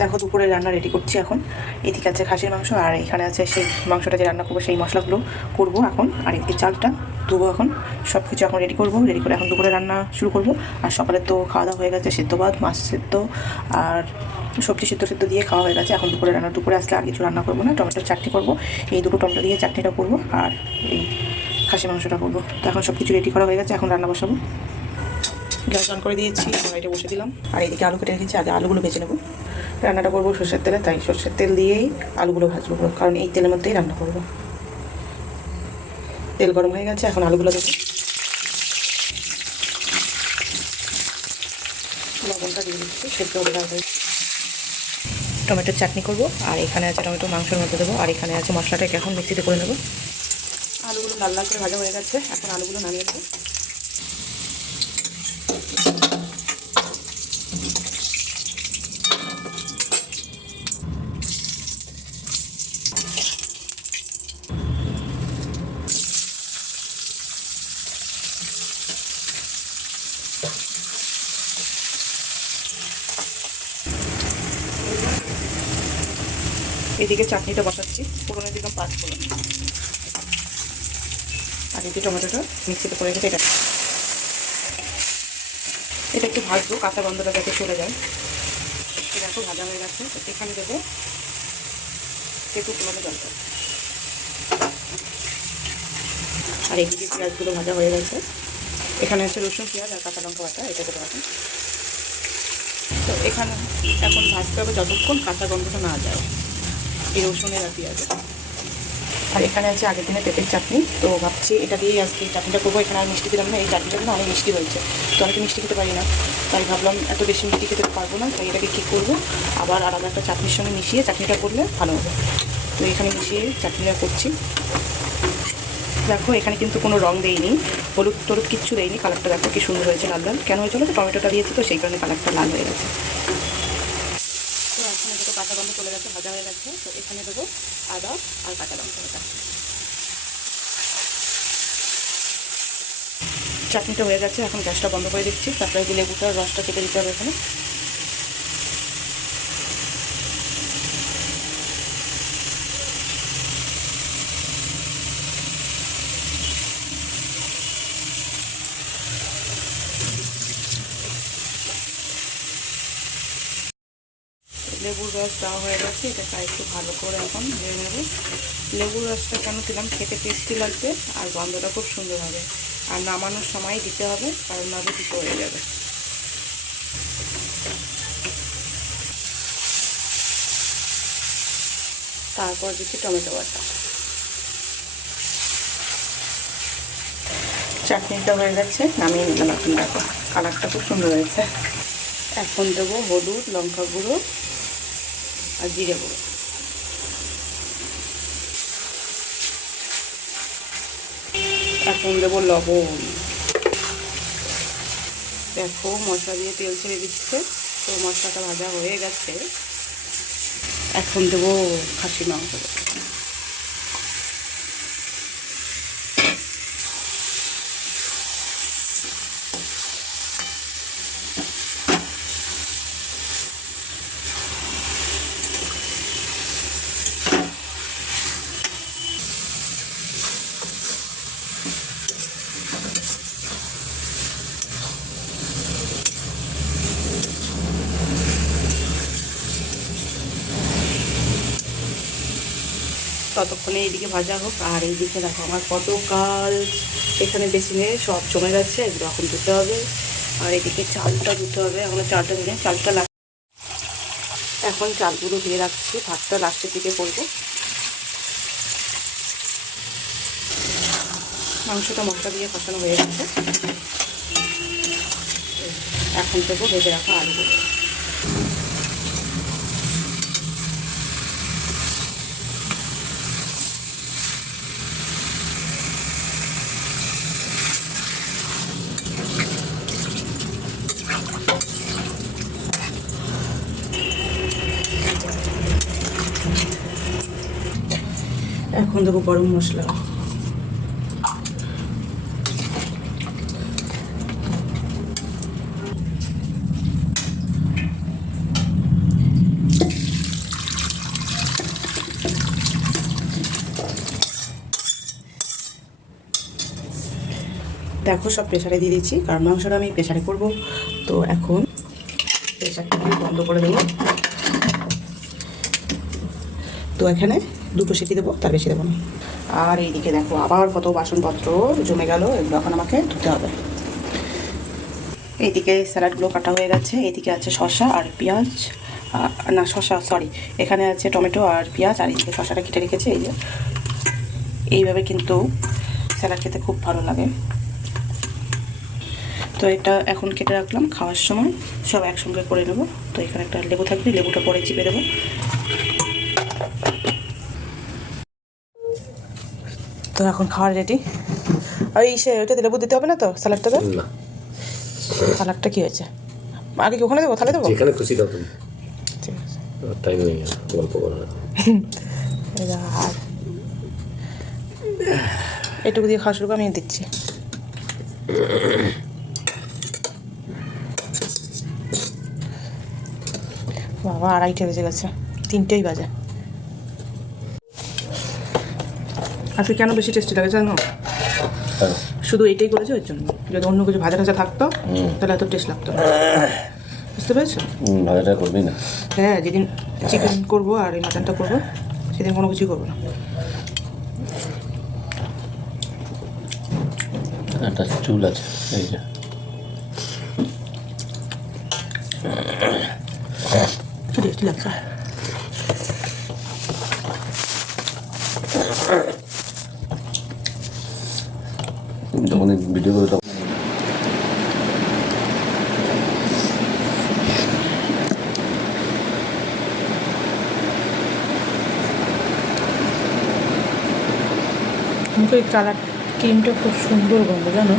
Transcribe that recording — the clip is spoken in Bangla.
দেখো দুপুরে রান্না রেডি করছি এখন। এদিকে আছে খাসির মাংস আর এখানে আছে সেই মাংসটা যে রান্না করবো সেই মশলাগুলো করবো এখন। আর এদিকে চালটা ধুবো এখন। সব কিছু এখন রেডি করবো, রেডি করে এখন দুপুরে রান্না শুরু করবো। আর সকালে তো খাওয়া দাওয়া হয়ে গেছে, সেদ্ধ ভাত, মাছ সেদ্ধ আর সবজি সেদ্ধ দিয়ে খাওয়া হয়ে গেছে। এখন দুপুরে রান্না, দুপুরে আজকে আর কিছু রান্না করবো না, টমেটোর চাটনি করবো। এই দুটো টমেটো দিয়ে চাটনিটা করবো আর এই খাসি মাংসটা করবো। তো এখন সব কিছু রেডি করা হয়ে গেছে, এখন রান্না বসাবো। গ্যাস অন করে দিয়েছি, কড়াইটা বসে দিলাম। আর এইদিকে আলু কেটে রেখেছি, আগে আলুগুলো ভেজে নেবো। রান্নাটা করবো সর্ষের তেলে, তাই সর্ষের তেল দিয়েই আলুগুলো ভাজবো, কারণ এই তেলের মধ্যেই রান্না করবো। তেল গরম হয়ে গেছে, এখন আলুগুলো দেবো। লবণটা দিয়ে দিচ্ছি, সেদ্ধ হয়ে যাবে। টমেটোর চাটনি করবো আর এখানে আছে টমেটো মাংসের মধ্যে দেবো। আর এখানে আছে মশলাটাকে এখন মিক্সিতে করে নেবো। আলুগুলো লাল লাল করে ভাজা হয়ে গেছে, এখন আলুগুলো নামিয়ে দেবো। এদিকে চাটনিটা বসাচ্ছি, পুরোনো দিলাম 5 ফোড়ন। আর এদিকে টমেটোটা মিক্সিতে করে রেখে এটা একটু ভাজবো, কাঁচা গন্ধটা যাতে চলে যায়। দেখো ভাজা হয়ে গেছে, এখানে দেবো একটু পুরোনো জলটা। আর এদিকে পেঁয়াজগুলো ভাজা হয়ে গেছে, এখানে আছে রসুন, পেঁয়াজ আর কাঁচা লঙ্কা বাটা, এটা দেবো এখন। তো এখানে এখন ভাজতে হবে যতক্ষণ কাঁচা গন্ধটা না যায়, এই রসুনের আর পেঁয়াজের। আর এখানে আছে আগের দিনের পেঁপের চাটনি, তো ভাবছি এটা দিয়েই আজকে চাটনিটা করবো। এখানে আর মিষ্টি দিলাম না, এই চাটনিটা কিন্তু অনেক মিষ্টি হয়েছে, তো আমি তো মিষ্টি খেতে পারি না, তাই ভাবলাম এত বেশি মিষ্টি খেতে পারবো না, তাই এটাকে কী করবো, আবার আলাদা একটা চাটনির সঙ্গে মিশিয়ে চাটনিটা করলে ভালো হবে। তো এখানে মিশিয়ে চাটনিটা করছি। দেখো এখানে কিন্তু কোনো রং দেইনি, হলুদ টলুদ কিচ্ছু দেয়নি, কালারটা দেখো কি সুন্দর হয়েছে, লাল লাল। কেন হয়েছিল? তো টমেটোটা দিয়েছি, তো সেই কারণে কালারটা লাল হয়ে গেছে। তো এখন এটা তো কাঁচা গন্ধ চলে গেছে, ভাজা হয়ে গেছে। তো এখানে দেবো আদা আর কাঁচা লঙ্কা বাটা। চাটনিটা হয়ে গেছে, এখন গ্যাসটা বন্ধ করে দিচ্ছি। তারপরে যে লেবুটার রসটা চেপে দিতে হবে এখানে। লেবুর রস দেওয়া হয়ে গেছে, এটাকে একটু ভালো করে এখন ভেজে নেব। লেবুর রসটা কেন দিলাম, খেতে টেস্টি লাগবে আর গন্ধটা খুব সুন্দর হবে। আর নামানোর সময় দিতে হবে, কারণ নাহলে পিঠে হয়ে যাবে। তারপর দিচ্ছি টমেটো বাটা। চাটনিটা হয়ে গেছে, নামিয়ে নিলাম। এখন দেখো কালারটা খুব সুন্দর হয়েছে। এখন দেবো হলুদ, লঙ্কা গুঁড়ো আর জিরে গুঁড়ো। এখন দেবো লবণ। দেখো মশলা দিয়ে তেল ছেড়ে দিচ্ছে, তো মশলাটা ভাজা হয়ে গেছে। এখন দেবো খাসির মাংস। ততক্ষণে এইদিকে ভাজা হোক, আর এইদিকে দেখো আমার কত কাজ এখানে বেসিনে সব জমে গেছে, এগুলো এখন ধুতে হবে। আর এদিকে চালটা ধুতে হবে, এখন চালটা ধুয়ে চালটা এখন চালগুলো ধুয়ে রাখছি, ভাতটা লাস্টের দিকে করবো। মাংসটা মশলা দিয়ে কষানো হয়ে গেছে, এখন দেবো ভেজে রাখা আলুগুলো। এখন দেবো গরম মশলা। দেখো সব প্রেশারে দিয়ে দিচ্ছি, কারণ মাংসটা আমি প্রেশারে করব। তো এখন প্রেশারটা বন্ধ করে দেবো। তো এখানে 2টো সিটি দেবো, তার বেশি দেবো না। আর এইদিকে দেখো আবার কত বাসনপত্র জমে গেল, এগুলো এখন আমাকে ধুতে হবে। এইদিকে স্যালাডগুলো কাটা হয়ে গেছে, এইদিকে আছে শসা আর পেঁয়াজ, না শসা সরি, এখানে আছে টমেটো আর পেঁয়াজ, আর এইদিকে শসাটা কেটে রেখেছে। এই যে এইভাবে কিন্তু স্যালাড খেতে খুব ভালো লাগে। তো এটা এখন কেটে রাখলাম, খাওয়ার সময় সব একসঙ্গে করে নেব। তো এখানে একটা লেবু থাকবে, লেবুটা পরে চিপে দেবো। তো এখন খাওয়ার রেডি। ওই ওইটাতে লেবু দিতে হবে না তো স্যালাডটাতে? না, স্যালাডটা কী হয়েছে, আগে কি ওখানে দেবো, তাহলে দেবো? যেখানে খুশি দাও তুমি, ঠিক আছে। টাইম নেই গল্প করার। আর এটুকু দিয়ে খাওয়া শুরু করে আমি দিচ্ছি। বাবা 2:30 বেজে গেছে, 3টেই বাজে। আজকে কেন বেশি টেস্টি লাগে জানো? শুধু এইটাই করেছে ওই জন্য। যদি অন্য কিছু ভাজা টাজা থাকতো তাহলে এত টেস্ট লাগতো না। বুঝতে পেরেছো? ভাজাটা করবি না? হ্যাঁ, যেদিন চিকেন করবো আর এই মাটনটা করবো সেদিন কোনো কিছুই করবো না। একটা চুল আছে এই যে, টেস্টি লাগছে। যখন ভিডিও করে তখন কিন্তু এই কালার ক্রিমটা খুব সুন্দর গন্ধ জানো।